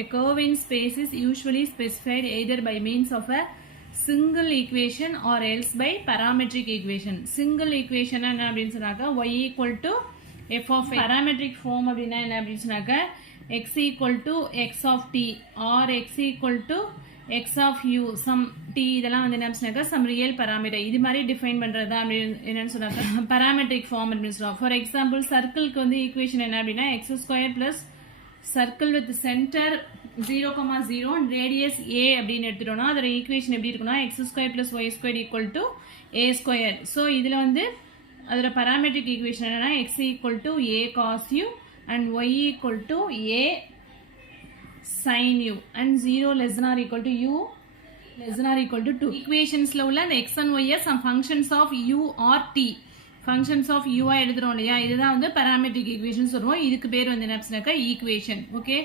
A curve in space is usually specified either by means of a single equation or else by parametric equation. Single equation என்ன அப்படின்னு சொன்னாக்க y equal to f of x. Parametric form அப்படின்னா என்ன அப்படின்னு சொன்னாக்க x equal to x of t or x equal to x of u some t இதெல்லாம் வந்து என்ன சொன்னாக்க some real parameter இது மாதிரி டிஃபைன் பண்றது தான் என்னன்னு சொன்னாக்க parametric form அப்படின்னு சொல்றோம். For example சர்க்கிளுக்கு வந்து ஈக்குவேஷன் என்ன அப்படின்னா x square plus circle with center 0,0 and radius a அப்படின்னு எடுத்துட்டோம்னா அதோட ஈக்குவேஷன் எப்படி இருக்குன்னா x square plus y square equal to a square. So இதில் வந்து அதோட parametric equation என்னன்னா x equal to a cos u and y equal to a sin u and 0 less than or equal to u less than or equal to 2. Equationsல உள்ள அந்த x and y some functions of u or t functions of u எடுத்துறோம் இல்லையா இதுதான் வந்து parametric equation சொல்றோம். இதுக்கு பேர் வந்து என்ன ஈக்குவேஷன். ஓகே